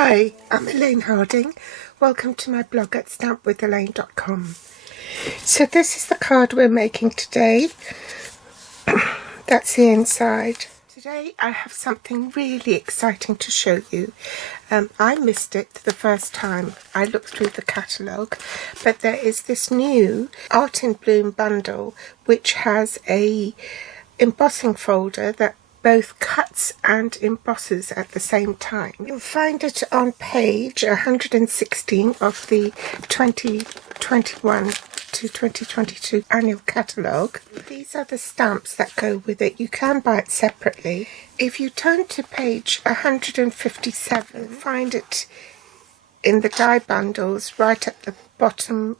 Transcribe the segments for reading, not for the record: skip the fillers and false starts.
Hi, I'm Elaine Harding. Welcome to my blog at stampwithelaine.com. So this is the card we're making today. That's the inside. Today I have something really exciting to show you. I missed it the first time I looked through the catalogue, but there is this new Art in Bloom bundle which has a embossing folder that both cuts and embosses at the same time. You'll find it on page 116 of the 2021 to 2022 annual catalogue. These are the stamps that go with it. You can buy it separately. If you turn to page 157, you'll find it in the die bundles right at the bottom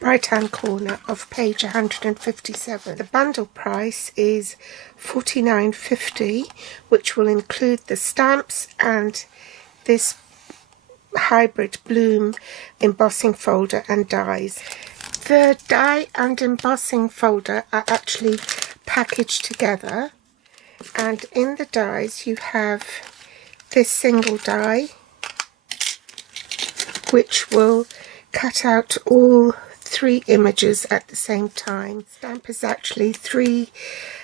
right hand corner of page 157. The bundle price is $49.50, which will include the stamps and this Hybrid Bloom embossing folder and dies. The die and embossing folder are actually packaged together, and in the dies you have this single die which will cut out all three images at the same time. The stamp is actually 3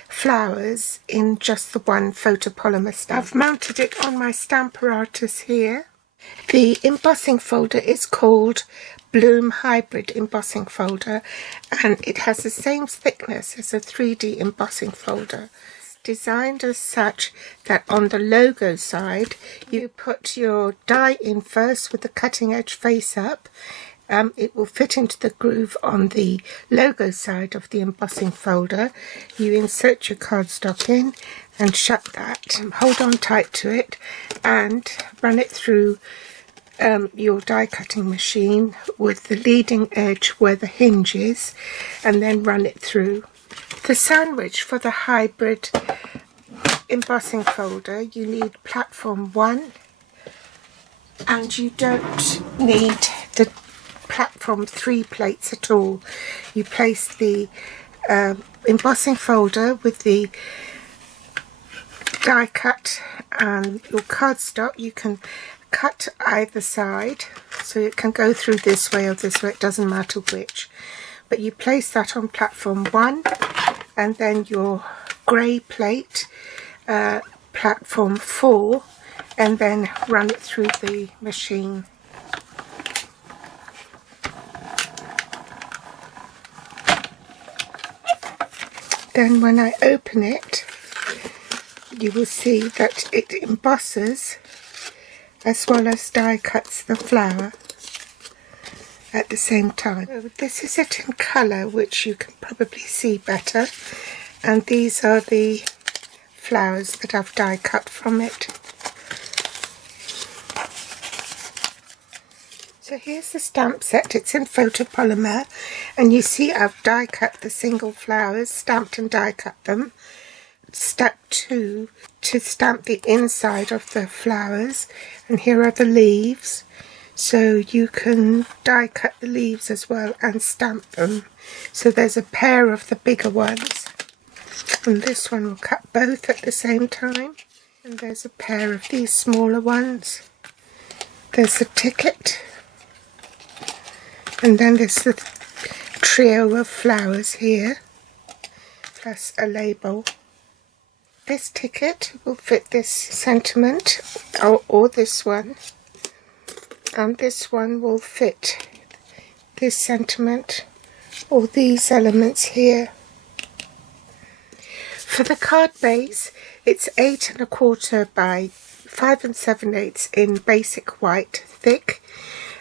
flowers in just the one photopolymer stamp. I've mounted it on my stamp apparatus here. The embossing folder is called Bloom Hybrid Embossing Folder, and it has the same thickness as a 3D embossing folder. It's designed as such that on the logo side you put your die in first with the cutting edge face up. It will fit into the groove on the logo side of the embossing folder. You insert your cardstock in and shut that. Hold on tight to it and run it through your die cutting machine with the leading edge where the hinge is, and then run it through. The sandwich for the hybrid embossing folder, you need platform 1, and you don't need the platform 3 plates at all. You place the embossing folder with the die cut and your cardstock. You can cut either side, so it can go through this way or this way, it doesn't matter which, but you place that on platform 1, and then your grey plate, platform 4, and then run it through the machine. Then when I open it, you will see that it embosses as well as die cuts the flower at the same time. So this is it in colour, which you can probably see better, and these are the flowers that I've die cut from it. So here's the stamp set. It's in photopolymer, and you see I've die cut the single flowers, stamped and die cut them. Step 2, to stamp the inside of the flowers, and here are the leaves, so you can die cut the leaves as well and stamp them. So there's a pair of the bigger ones, and this one will cut both at the same time, and there's a pair of these smaller ones. There's the ticket, and then there's the trio of flowers here, plus a label. This ticket will fit this sentiment, or this one, and this one will fit this sentiment, or these elements here. For the card base, it's 8 1/4 by 5 7/8 in basic white, thick,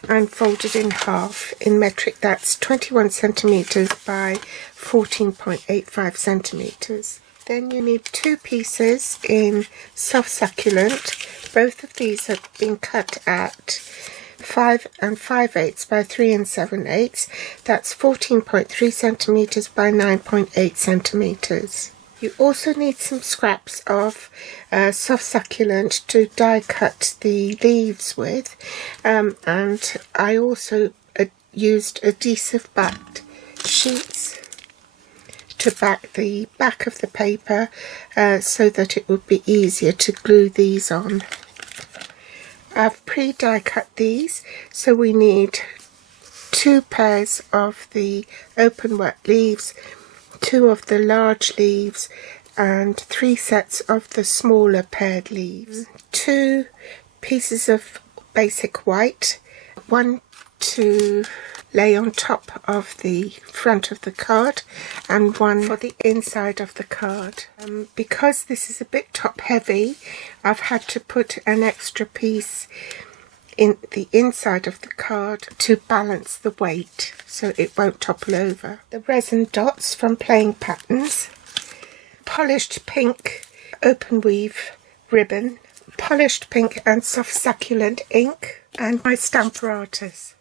and folded in half in metric. That's 21 centimeters by 14.85 centimeters. Then you need 2 pieces in soft succulent. Both of these have been cut at 5 5/8 by 3 7/8. That's 14.3 centimeters by 9.8 centimeters. You also need some scraps of soft succulent to die cut the leaves with, and I also used adhesive backed sheets to back the back of the paper so that it would be easier to glue these on. I've pre-die cut these, so we need 2 pairs of the open work leaves, 2 of the large leaves, and 3 sets of the smaller paired leaves. 2 pieces of basic white, 1 to lay on top of the front of the card and 1 for the inside of the card. Because this is a bit top heavy, I've had to put an extra piece in the inside of the card to balance the weight so it won't topple over. The resin dots from Playing Patterns, polished pink open weave ribbon, polished pink and soft succulent ink, and my Stamparatus.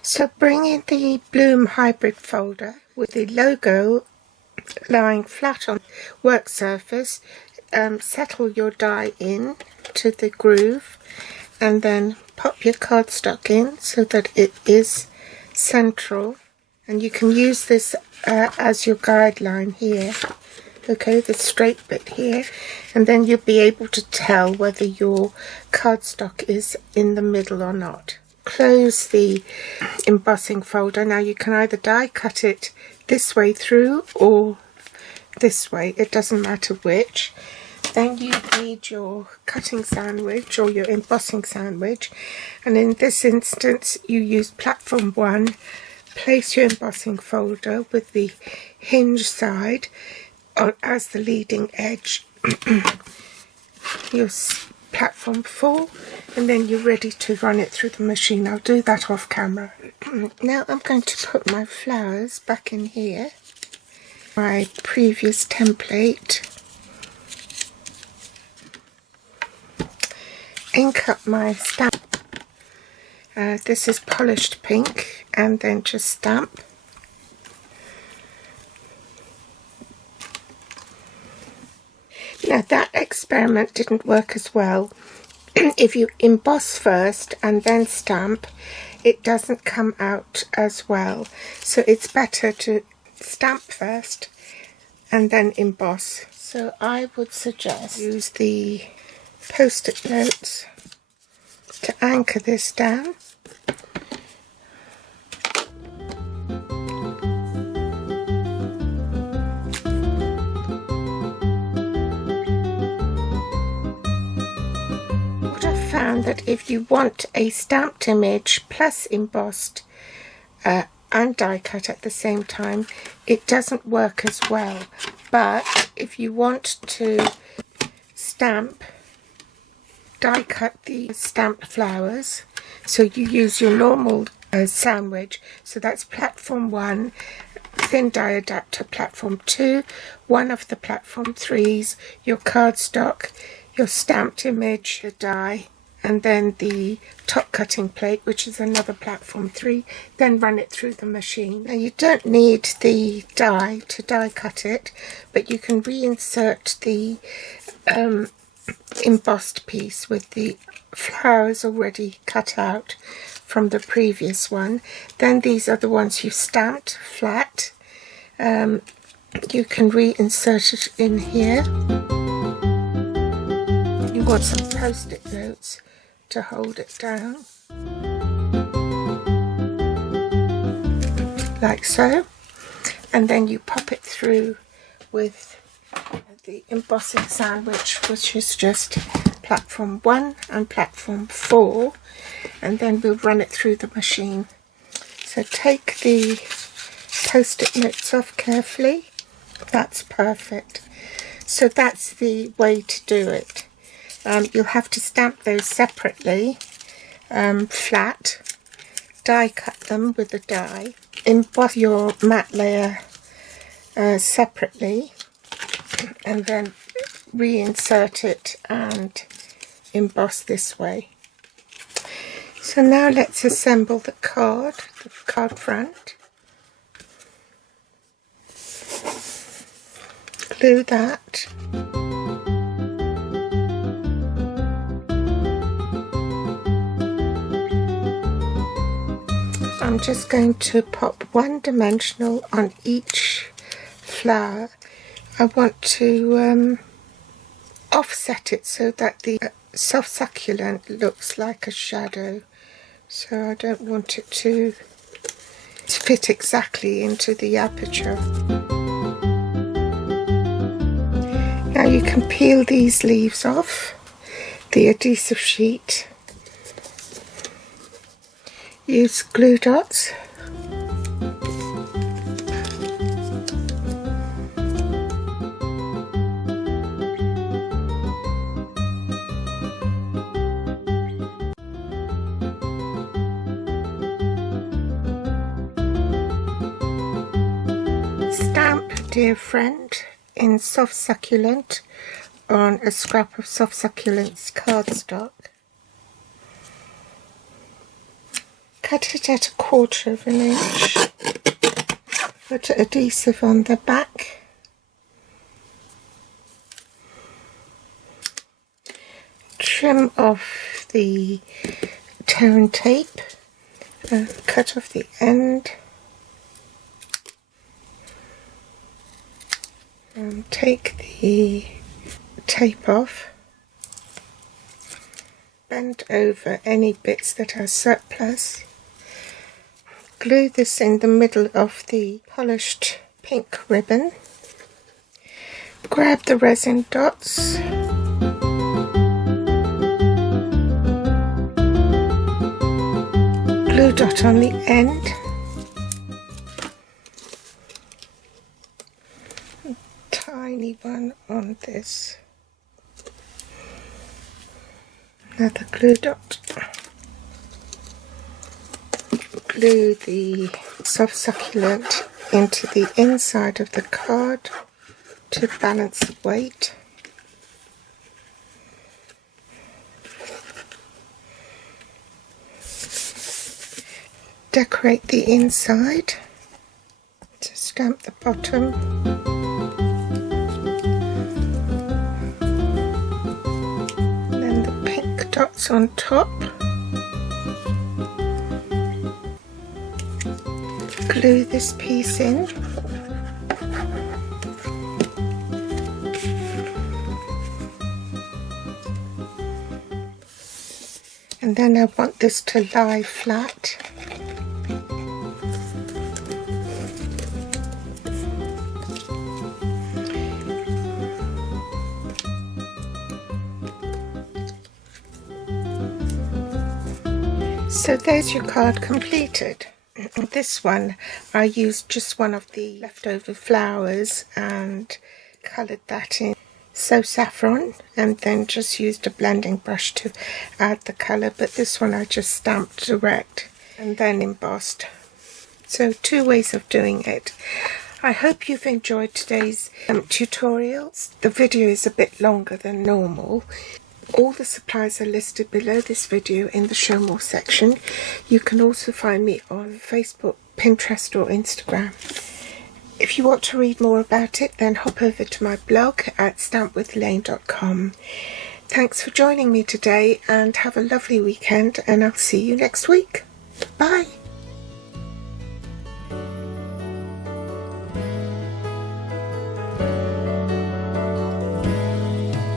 So bring in the Bloom Hybrid folder with the logo lying flat on work surface. Settle your die in to the groove and then pop your cardstock in so that it is central, and you can use this as your guideline here, okay, the straight bit here, and then you'll be able to tell whether your cardstock is in the middle or not. Close the embossing folder. Now you can either die cut it this way through or this way, it doesn't matter which. Then you need your cutting sandwich or your embossing sandwich, and in this instance you use platform 1. Place your embossing folder with the hinge side as the leading edge. Your platform 4, and then you're ready to run it through the machine. I'll do that off camera. Now I'm going to put my flowers back in here, my previous template, ink up my stamp. This is polished pink, and then just stamp. Now that experiment didn't work as well. If you emboss first and then stamp, it doesn't come out as well. So it's better to stamp first and then emboss. So I would suggest use the post-it notes to anchor this down. Found that if you want a stamped image plus embossed and die cut at the same time, it doesn't work as well. But if you want to stamp, die cut the stamped flowers, so you use your normal sandwich, so that's platform 1, thin die adapter platform 2, 1 of the platform 3s, your cardstock, your stamped image, the die, and then the top cutting plate, which is another platform 3, then run it through the machine. Now you don't need the die to die cut it, but you can reinsert the embossed piece with the flowers already cut out from the previous one. Then these are the ones you stamped flat. You can reinsert it in here. You want some post-it notes to hold it down, like so, and then you pop it through with the embossing sandwich, which is just platform 1 and platform 4, and then we'll run it through the machine. So take the post-it notes off carefully. That's perfect. So that's the way to do it. You'll have to stamp those separately, flat, die cut them with a die, emboss your matte layer separately, and then reinsert it and emboss this way. So now let's assemble the card front. Glue that. I'm just going to pop 1 dimensional on each flower. I want to offset it so that the soft succulent looks like a shadow, so I don't want it to fit exactly into the aperture. Now you can peel these leaves off the adhesive sheet. Use glue dots. Stamp "Dear Friend" in soft succulent on a scrap of soft succulent's cardstock. Cut it at 1/4 of an inch. Put adhesive on the back. Trim off the tear and tape. Cut off the end. Take the tape off, bend over any bits that are surplus, glue this in the middle of the polished pink ribbon, grab the resin dots, glue dot on the end, tiny one on this, another glue dot, glue the soft succulent into the inside of the card to balance the weight. Decorate the inside to stamp the bottom. Dots on top, glue this piece in, and then I want this to lie flat. So there's your card completed. This one, I used just one of the leftover flowers and coloured that in So Saffron, and then just used a blending brush to add the colour, but this one I just stamped direct and then embossed. So 2 ways of doing it. I hope you've enjoyed today's tutorials. The video is a bit longer than normal. All the supplies are listed below this video in the Show More section. You can also find me on Facebook, Pinterest or Instagram. If you want to read more about it, then hop over to my blog at stampwithelaine.com. Thanks for joining me today and have a lovely weekend, and I'll see you next week. Bye!